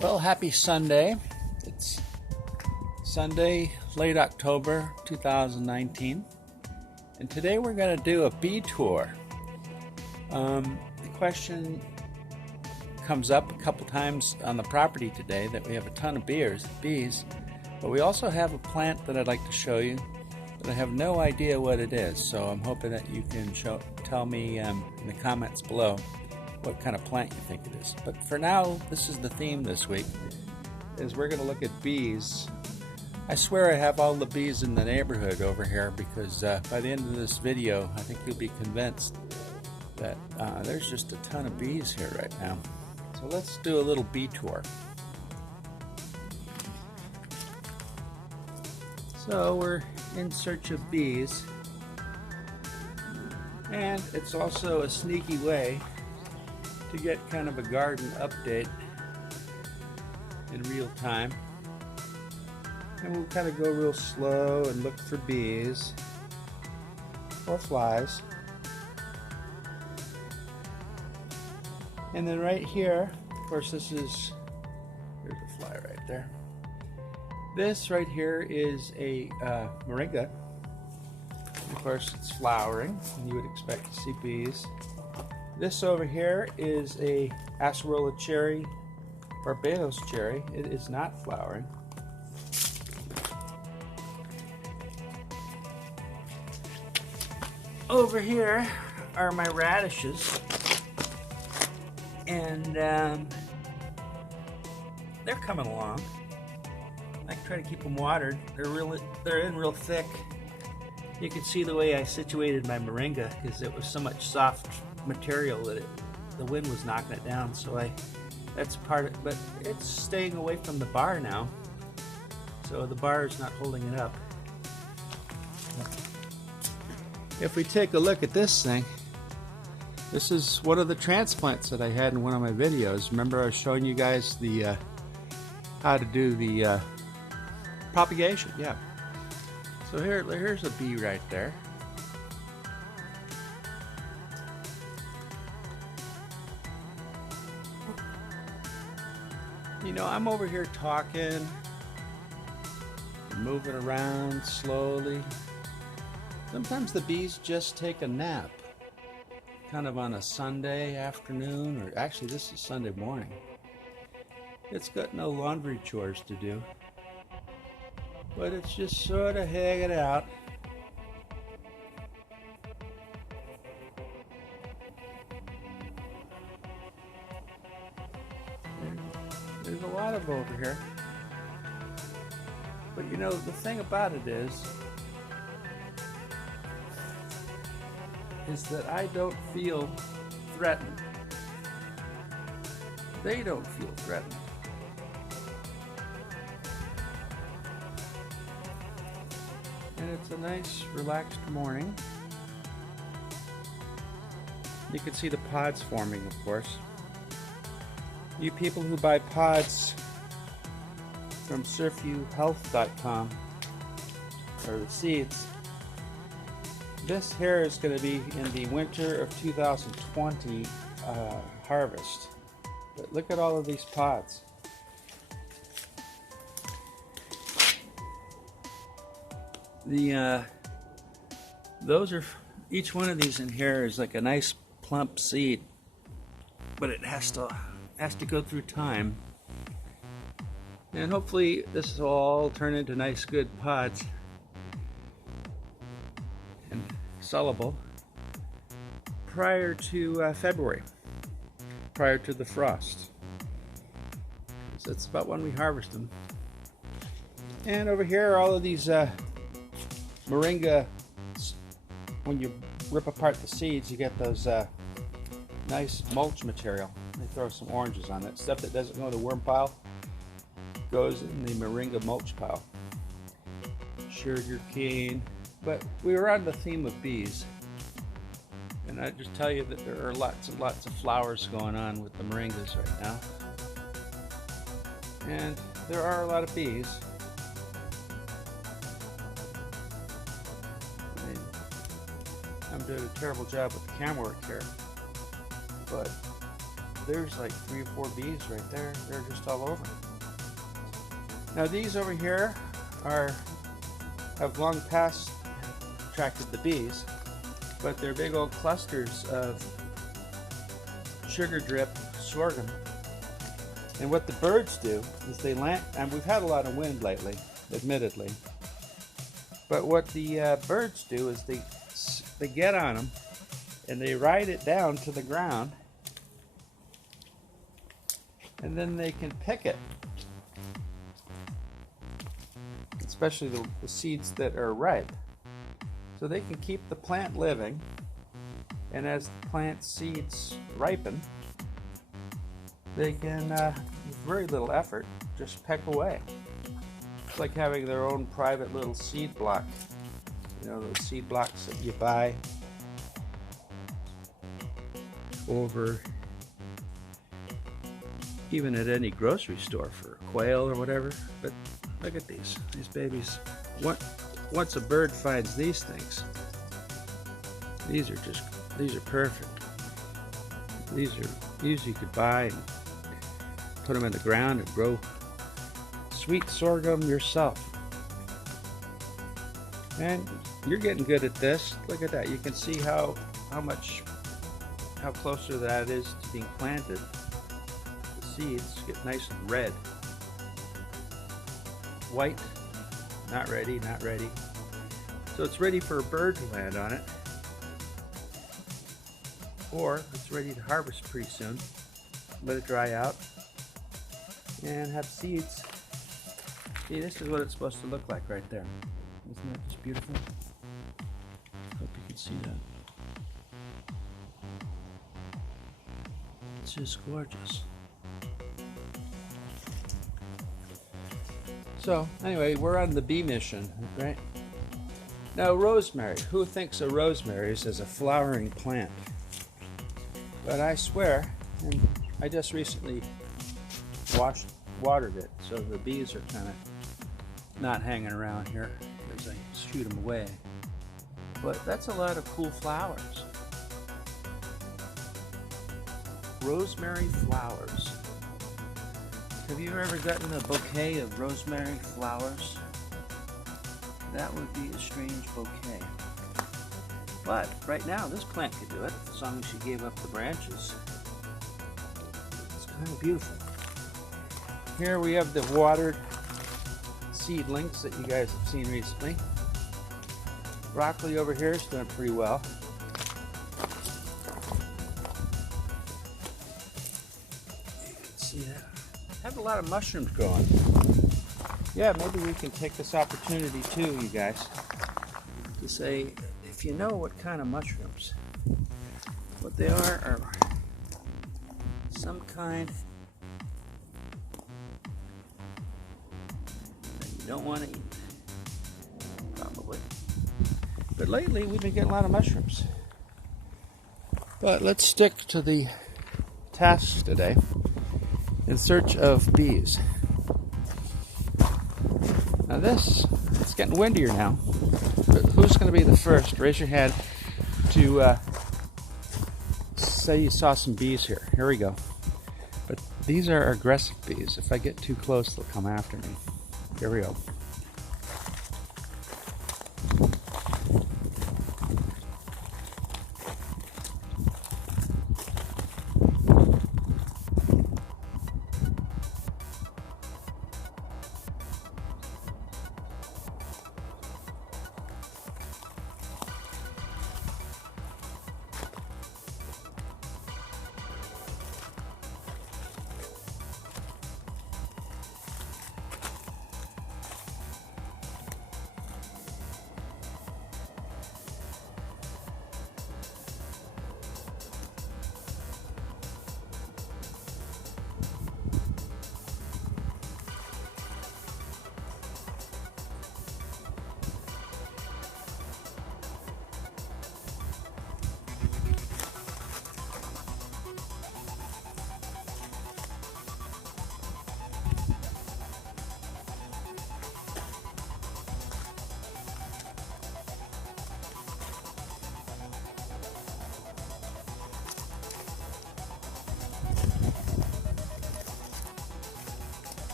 Well, happy Sunday. It's Sunday, late October 2019. And today we're going to do a bee tour. The question comes up a couple times on the property today that we have a ton of bees, but we also have a plant that I'd like to show you that I have no idea what it is. So I'm hoping that you can tell me in the comments below what kind of plant you think it is. But for now, this is the theme this week, is we're going to look at bees. I swear I have all the bees in the neighborhood over here because by the end of this video, I think you'll be convinced that there's just a ton of bees here right now. So let's do a little bee tour. So we're in search of bees, and it's also a sneaky way to get kind of a garden update in real time. And we'll kind of go real slow and look for bees or flies. And then right here, of course, there's a fly right there. This right here is a moringa. Of course, it's flowering, and you would expect to see bees. This over here is a acerola cherry, Barbados cherry. It is not flowering. Over here are my radishes, and they're coming along. I try to keep them watered. They're in real thick. You can see the way I situated my moringa because it was so much soft material that the wind was knocking it down. So that's part of it, but it's staying away from the bar now. So the bar is not holding it up. If we take a look at this thing, this is one of the transplants that I had in one of my videos. Remember I was showing you guys the how to do the propagation. Yeah. So here's a bee right there. You know, I'm over here talking, moving around slowly. Sometimes the bees just take a nap, kind of on a Sunday afternoon, or actually this is Sunday morning. It's got no laundry chores to do, but it's just sort of hanging out. There's a lot of over here. But you know, the thing about it is that I don't feel threatened. They don't feel threatened. And it's a nice, relaxed morning. You can see the pods forming, of course. You people who buy pods from surfviewhealth.com, or the seeds, this here is going to be in the winter of 2020 harvest. But look at all of these pods. Those are, each one of these in here is like a nice plump seed, but it has to go through time, and hopefully this will all turn into nice good pods and sellable prior to February, prior to the frost. So that's about when we harvest them. And over here are all of these moringa. When you rip apart the seeds, you get those nice mulch material. They throw some oranges on it. Stuff that doesn't go in the worm pile goes in the moringa mulch pile. Sugar cane. But we were on the theme of bees, and I just tell you that there are lots and lots of flowers going on with the moringas right now, and there are a lot of bees. I'm doing a terrible job with the camera work here, but there's like 3 or 4 bees right there. They're just all over. Now these over here have long past attracted the bees, but they're big old clusters of sugar drip sorghum. And what the birds do is they land, and we've had a lot of wind lately, admittedly, but what the birds do is they get on them and they ride it down to the ground, and then they can pick it, especially the seeds that are ripe. So they can keep the plant living, and as the plant seeds ripen, they can, with very little effort, just peck away. It's like having their own private little seed block. You know, those seed blocks that you buy over even at any grocery store for quail or whatever. But look at these babies. Once a bird finds these things, these are perfect. These you could buy and put them in the ground and grow sweet sorghum yourself. And you're getting good at this. Look at that. You can see how closer that is to being planted. The seeds get nice and red. White, not ready. So it's ready for a bird to land on it. Or it's ready to harvest pretty soon. Let it dry out and have seeds. See, this is what it's supposed to look like right there. Isn't that just beautiful? Hope you can see that. It's just gorgeous. So anyway, we're on the bee mission, right? Now rosemary. Who thinks of rosemary as a flowering plant? But I swear, and I just recently watered it, so the bees are kind of not hanging around here as I shoot them away. But that's a lot of cool flowers. Rosemary flowers. Have you ever gotten a bouquet of rosemary flowers? That would be a strange bouquet. But right now, this plant could do it, as long as she gave up the branches. It's kind of beautiful. Here we have the watered seedlings that you guys have seen recently. Broccoli over here is doing pretty well. You can see that. I have a lot of mushrooms growing. Yeah, maybe we can take this opportunity too, you guys, to say, if you know what kind of mushrooms, what they are some kind that you don't want to eat, probably. But lately we've been getting a lot of mushrooms. But let's stick to the task today, in search of bees. Now it's getting windier now. But who's going to be the first? Raise your hand to say you saw some bees here. Here we go. But these are aggressive bees. If I get too close, they'll come after me. Here we go.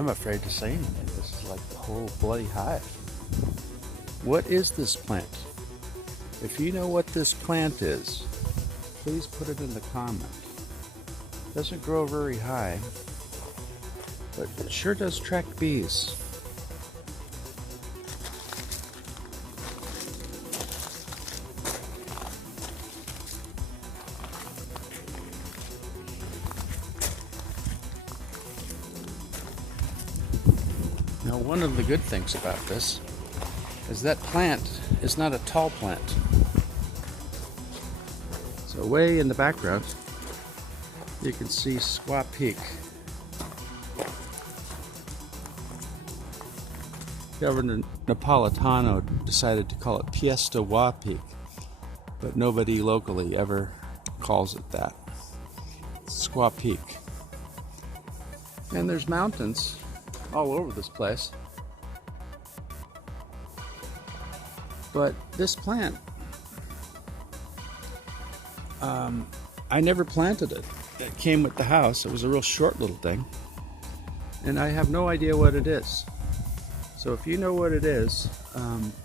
I'm afraid to say anything. This is like the whole bloody hive. What is this plant? If you know what this plant is, please put it in the comment. It doesn't grow very high, but it sure does attract bees. Now, one of the good things about this is that plant is not a tall plant. So way in the background, you can see Squaw Peak. Governor Napolitano decided to call it Piesta Wa Peak, but nobody locally ever calls it that. Squaw Peak. And there's mountains all over this place. But this plant, I never planted it. It came with the house. It was a real short little thing. And I have no idea what it is. So if you know what it is,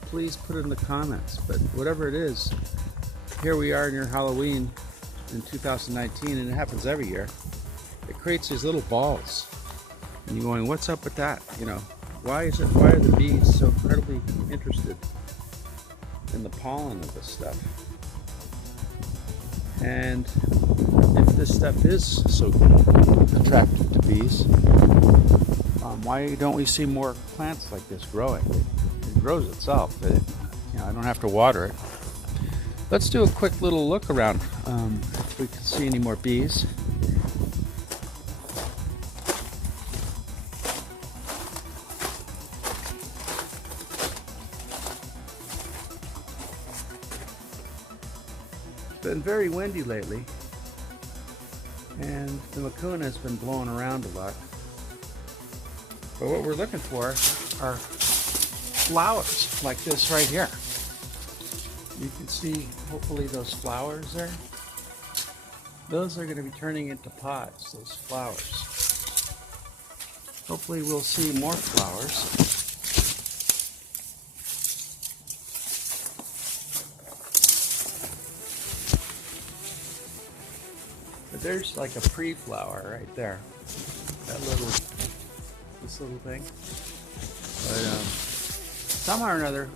please put it in the comments. But whatever it is, here we are near Halloween in 2019, and it happens every year. It creates these little balls. And you're going, what's up with that? You know, why are the bees so incredibly interested in the pollen of this stuff? And if this stuff is so attractive to bees, why don't we see more plants like this growing? It grows itself. I don't have to water it. Let's do a quick little look around if we can see any more bees. It's been very windy lately, and the Mucuna has been blowing around a lot. But what we're looking for are flowers like this right here. You can see, hopefully, those flowers there. Those are going to be turning into pods, those flowers. Hopefully we'll see more flowers. But there's like a pre-flower right there. This little thing. But somehow or another,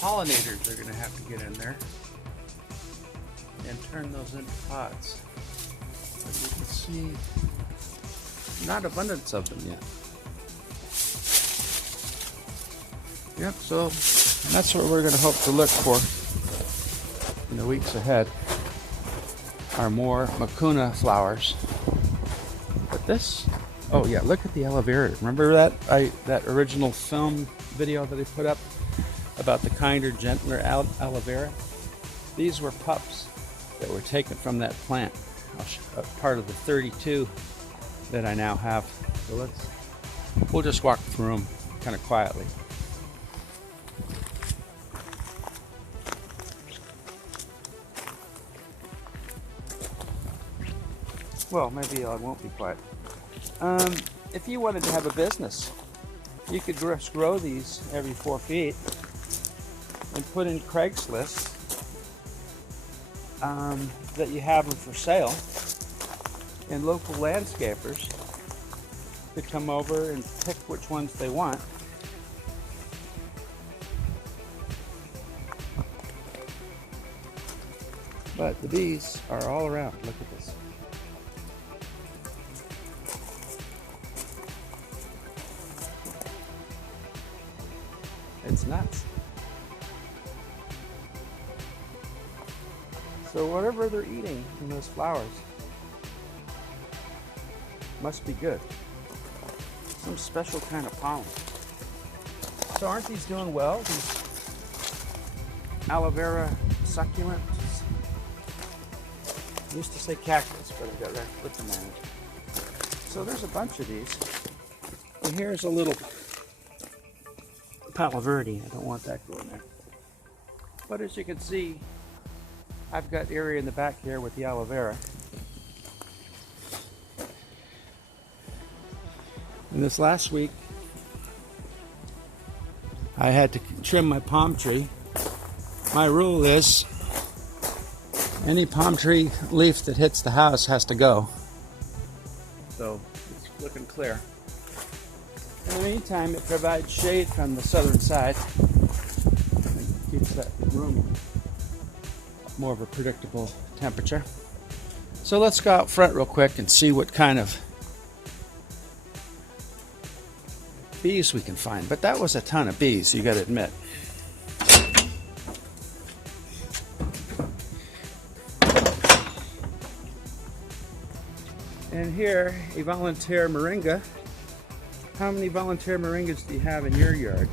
pollinators are going to have to get in there and turn those into pods. But you can see not abundance of them yet. Yep, so that's what we're going to hope to look for in the weeks ahead, are more Mucuna flowers. But this, oh yeah, look at the aloe vera. Remember that original film video that I put up about the kinder, gentler aloe vera? These were pups that were taken from that plant, part of the 32 that I now have. So we'll just walk through them kind of quietly. Well, maybe I won't be quiet. If you wanted to have a business, you could just grow these every 4 feet and put in Craigslist that you have them for sale, and local landscapers could come over and pick which ones they want. But the bees are all around. Look at this. It's nuts. So whatever they're eating in those flowers must be good. Some special kind of pollen. So aren't these doing well? These aloe vera succulents? I used to say cactus, but I got that with the manage. So there's a bunch of these. And here's a little Palo Verde. I don't want that going there. But as you can see, I've got area in the back here with the aloe vera. And And this last week, I had to trim my palm tree. My rule is any palm tree leaf that hits the house has to go. So it's looking clear. In the meantime, it provides shade from the southern side. It keeps that room more of a predictable temperature. So let's go out front real quick and see what kind of bees we can find. But that was a ton of bees, you got to admit. And here, a volunteer moringa. How many volunteer moringas do you have in your yard?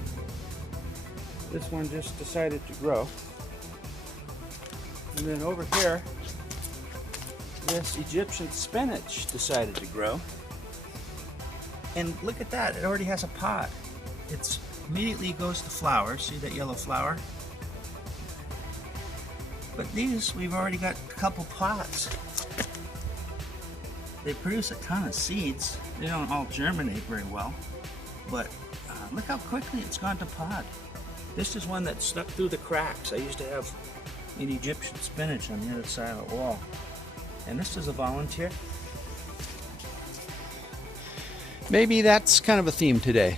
This one just decided to grow. And then over here, this Egyptian spinach decided to grow. And look at that, it already has a pod. It's immediately goes to flower. See that yellow flower? But these, we've already got a couple pods. They produce a ton of seeds. They don't all germinate very well, but look how quickly it's gone to pod. This is one that stuck through the cracks. I used to have an Egyptian spinach on the other side of the wall. And this is a volunteer. Maybe that's kind of a theme today,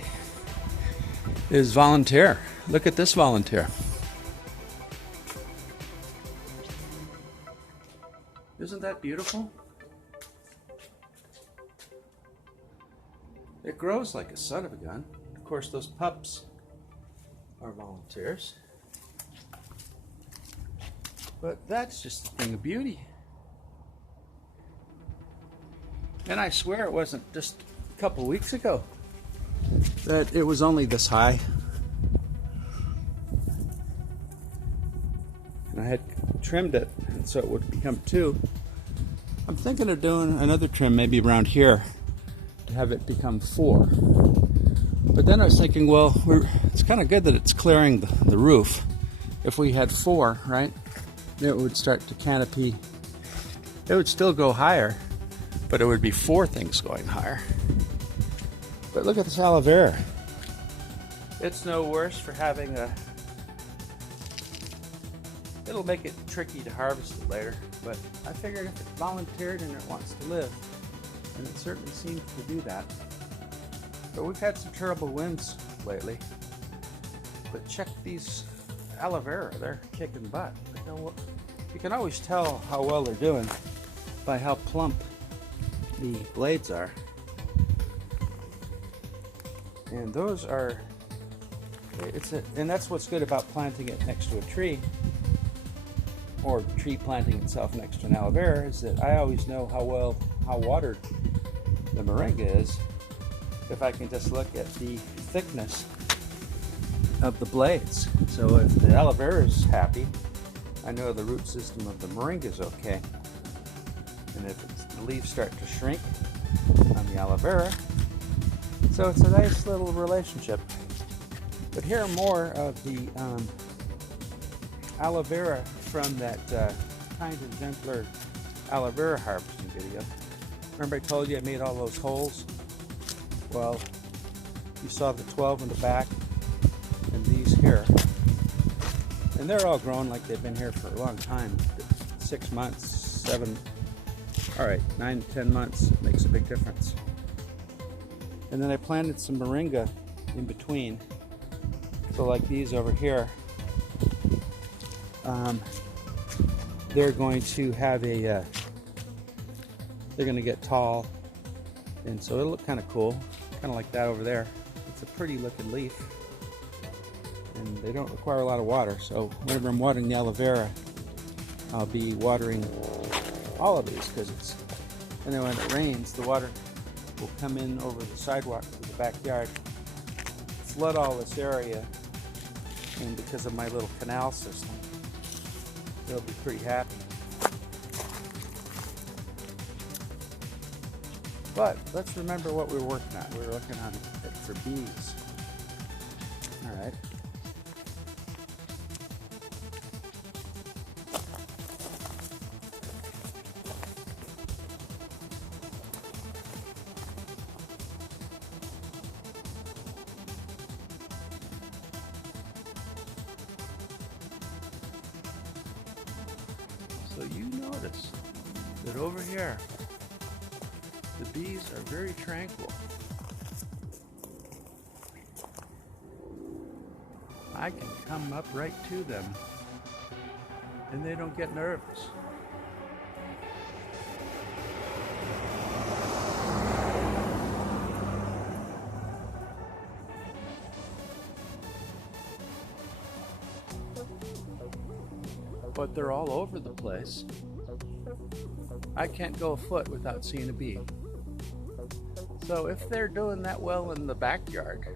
is volunteer. Look at this volunteer. Isn't that beautiful? It grows like a son of a gun. Of course, those pups are volunteers. But that's just a thing of beauty. And I swear it wasn't just a couple weeks ago that it was only this high. And I had trimmed it, and so it would become 2. I'm thinking of doing another trim maybe around here to have it become 4. But then I was thinking, well, it's kind of good that it's clearing the roof. If we had 4, right, it would start to canopy. It would still go higher, but it would be 4 things going higher. But look at this aloe vera. It's no worse for having a... It'll make it tricky to harvest it later, but I figured if it volunteered and it wants to live, and it certainly seems to do that. But we've had some terrible winds lately. But check these aloe vera, they're kicking butt. You can always tell how well they're doing by how plump the blades are. And those are, and that's what's good about planting it next to a tree, or the tree planting itself next to an aloe vera, is that I always know how watered the moringa is if I can just look at the thickness of the blades. So if the aloe vera is happy, I know the root system of the moringa is okay. And if the leaves start to shrink on the aloe vera, so it's a nice little relationship. But here are more of the aloe vera from that kind and gentler aloe vera harvesting video. Remember I told you I made all those holes? Well, you saw the 12 in the back and these here. And they're all grown like they've been here for a long time. 6 months, 7, all right, 9 to 10 months makes a big difference. And then I planted some moringa in between. So like these over here, they're going to have a, they're going to get tall, and so it'll look kind of cool, kind of like that over there. It's a pretty looking leaf, and they don't require a lot of water, so whenever I'm watering the aloe vera, I'll be watering all of these, because it's, and then when it rains, the water will come in over the sidewalk to the backyard, flood all this area, and because of my little canal system, they'll be pretty happy. But let's remember what we were working on. We were looking on it for bees. All right. So you notice that over here, the bees are very tranquil. I can come up right to them and they don't get nervous. But they're all over the place. I can't go a foot without seeing a bee. So if they're doing that well in the backyard,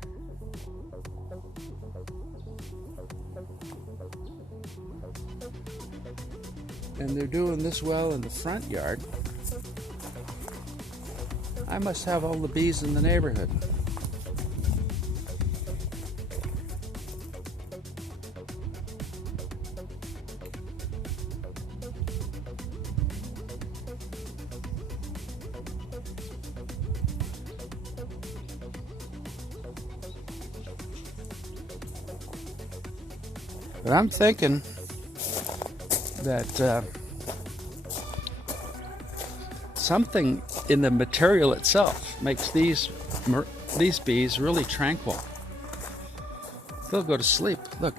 and they're doing this well in the front yard, I must have all the bees in the neighborhood. But I'm thinking that something in the material itself makes these bees really tranquil. They'll go to sleep. Look.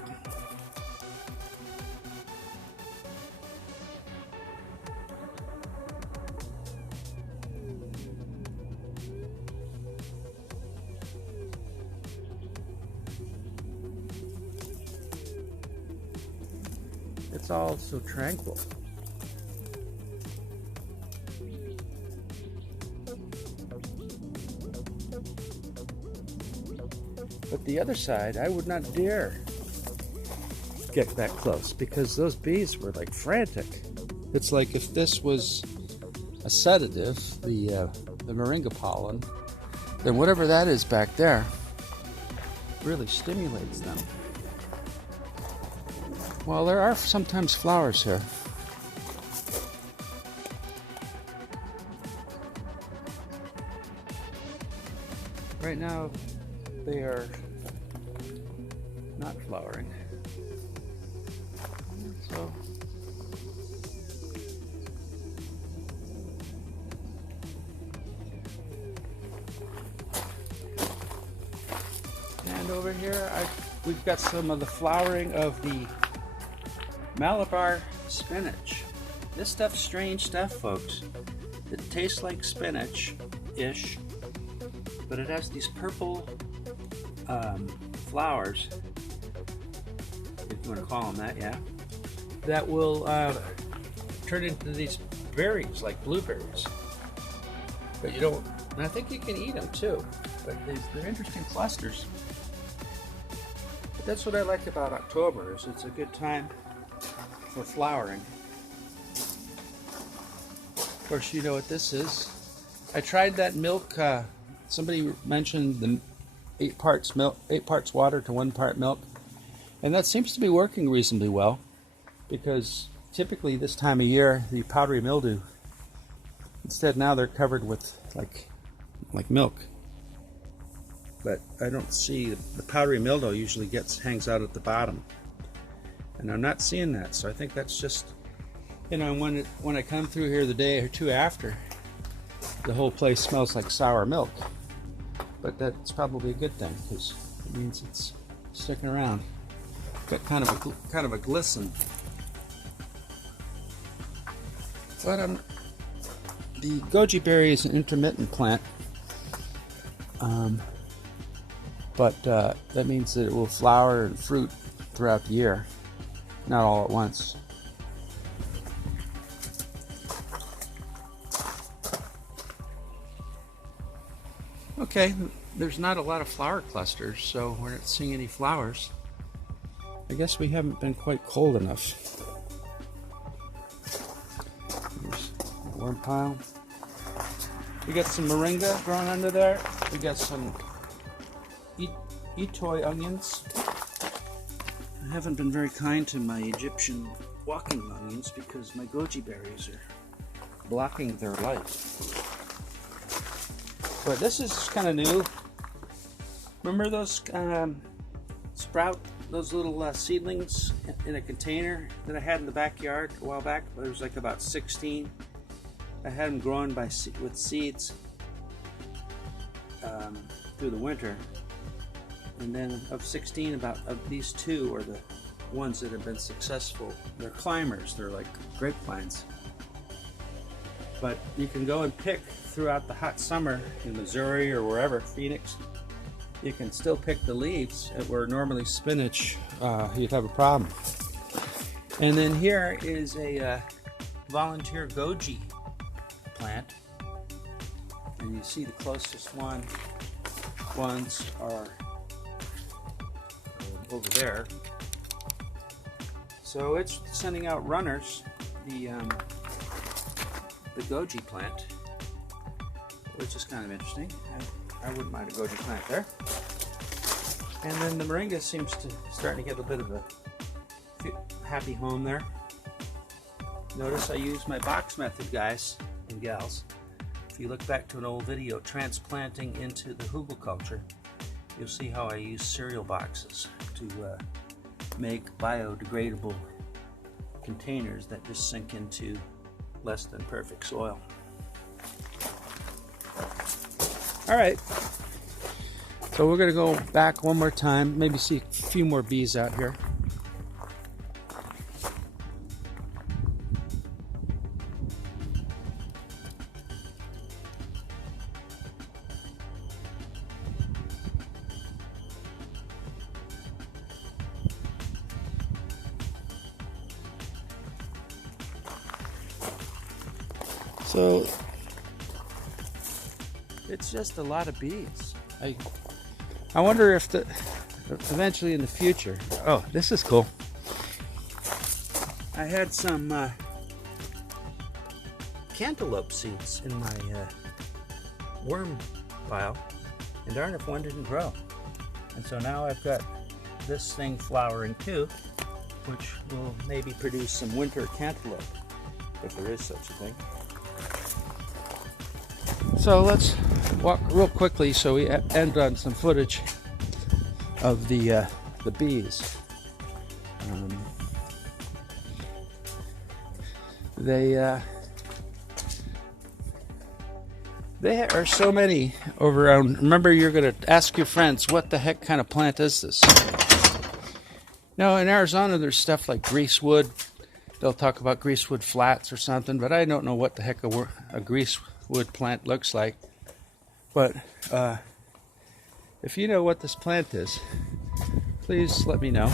It's all so tranquil. But the other side, I would not dare get that close because those bees were like frantic. It's like if this was a sedative, the moringa pollen, then whatever that is back there really stimulates them. Well, there are sometimes flowers here. Right now, they are not flowering. So, and over here, we've got some of the flowering of the Malabar spinach. This stuff's strange stuff, folks. It tastes like spinach-ish, but it has these purple flowers, if you want to call them that, yeah, that will turn into these berries, like blueberries. But you don't, and I think you can eat them too, but they're interesting clusters. But that's what I like about October, is it's a good time for flowering. Of course, you know what this is. I tried that milk. Somebody mentioned the 8 parts water to 1 part milk, and that seems to be working reasonably well, because typically this time of year the powdery mildew, instead now they're covered with like milk. But I don't see the powdery mildew usually hangs out at the bottom. And I'm not seeing that, so I think that's just, you know, when I come through here the day or two after, the whole place smells like sour milk. But that's probably a good thing, because it means it's sticking around. Got kind of a glisten. But the goji berry is an intermittent plant, but that means that it will flower and fruit throughout the year. Not all at once. Okay, there's not a lot of flower clusters, so we're not seeing any flowers. I guess we haven't been quite cold enough. Here's a worm pile. We got some moringa growing under there. We got some itoy onions. I haven't been very kind to my Egyptian walking onions because my goji berries are blocking their light. But this is kind of new. Remember those sprout those little seedlings in a container that I had in the backyard a while back. There was like about 16. I had them growing with seeds through the winter, and then of 16, about of these 2 are the ones that have been successful. They're climbers. They're like grape vines. But you can go and pick throughout the hot summer in Missouri or wherever, Phoenix. You can still pick the leaves where normally spinach you'd have a problem. And then here is a volunteer goji plant, and you see the closest ones are over there. So it's sending out runners. The goji plant, which is kind of interesting. I wouldn't mind a goji plant there. And then the moringa seems to starting to get a bit of a happy home there. Notice I use my box method, guys and gals. If you look back to an old video, transplanting into the hugelkultur, you'll see how I use cereal boxes to make biodegradable containers that just sink into less than perfect soil. All right, so we're gonna go back one more time, maybe see a few more bees out here. So it's just a lot of bees. I wonder if eventually in the future. Oh, this is cool. I had some cantaloupe seeds in my worm pile, and darn if one didn't grow. And so now I've got this thing flowering too, which will maybe produce some winter cantaloupe, if there is such a thing. So let's walk real quickly so we end on some footage of the bees. There are so many over around. Remember, you're going to ask your friends, what the heck kind of plant is this? Now, in Arizona, there's stuff like greasewood. They'll talk about greasewood flats or something, but I don't know what the heck a greasewood plant looks like. But if you know what this plant is, please let me know.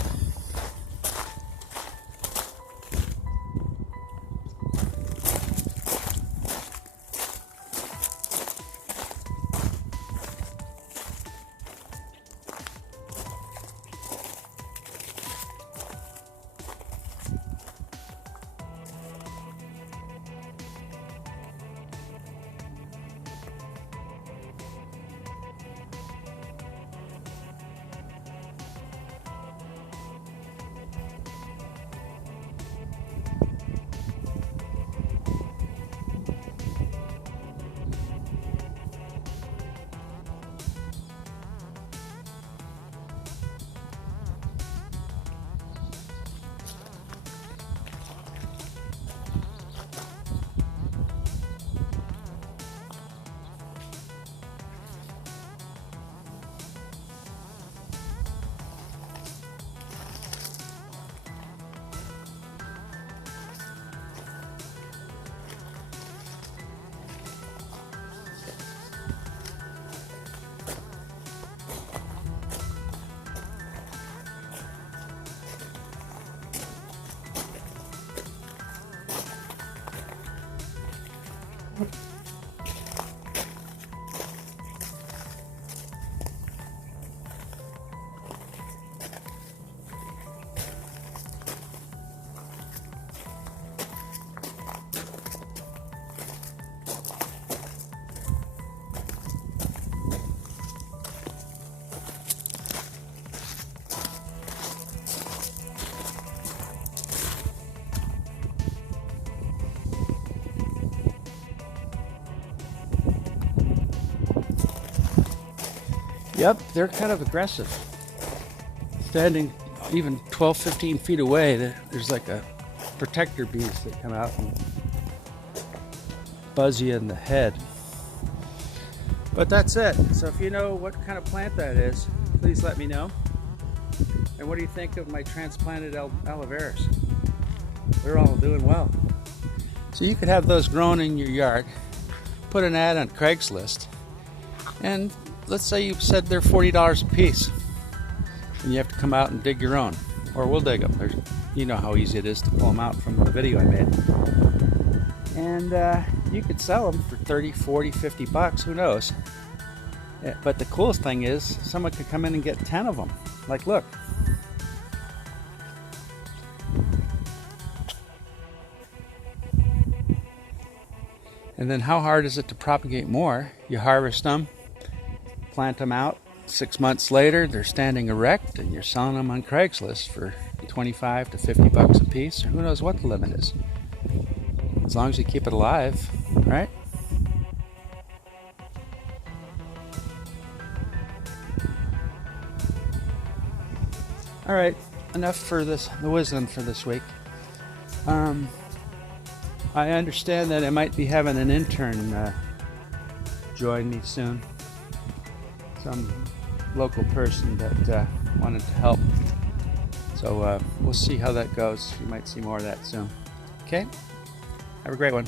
Yep, they're kind of aggressive, standing even 12, 15 feet away, there's like a protector bees that come out and buzz you in the head. But that's it. So if you know what kind of plant that is, please let me know. And what do you think of my transplanted aloe veras? They're all doing well. So you could have those grown in your yard, put an ad on Craigslist, and let's say you said they're $40 a piece, and you have to come out and dig your own, or we'll dig them. You know how easy it is to pull them out from the video I made. And you could sell them for 30, 40, 50 bucks, who knows. But the coolest thing is someone could come in and get 10 of them. Like, look. And then how hard is it to propagate more? You harvest them, plant them out. 6 months later, they're standing erect, and you're selling them on Craigslist for 25 to 50 bucks a piece, or who knows what the limit is. As long as you keep it alive, right? All right, enough for the wisdom for this week. I understand that I might be having an intern join me soon. Some local person that wanted to help. So we'll see how that goes. You might see more of that soon. Okay? Have a great one.